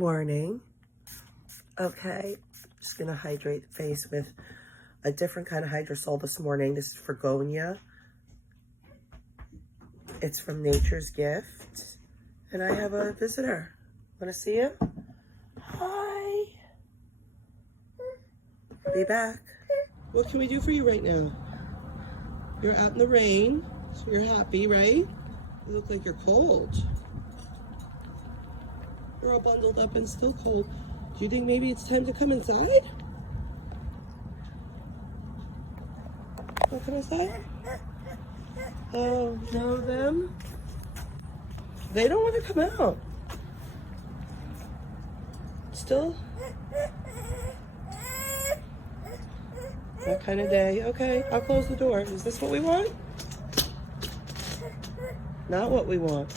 morning. Okay, just gonna hydrate the face with a different kind of hydrosol this morning. This is Fregonia. It's from Nature's Gift. And I have a visitor. Wanna see him? Hi. Be back. What can we do for you right now? You're out in the rain, so you're happy, right? You look like you're cold. You're all bundled up and still cold. Do you think maybe it's time to come inside? Want to come inside? Oh, no, them? They don't want to come out. Still? That kind of day. Okay, I'll close the door. Is this what we want? Not what we want.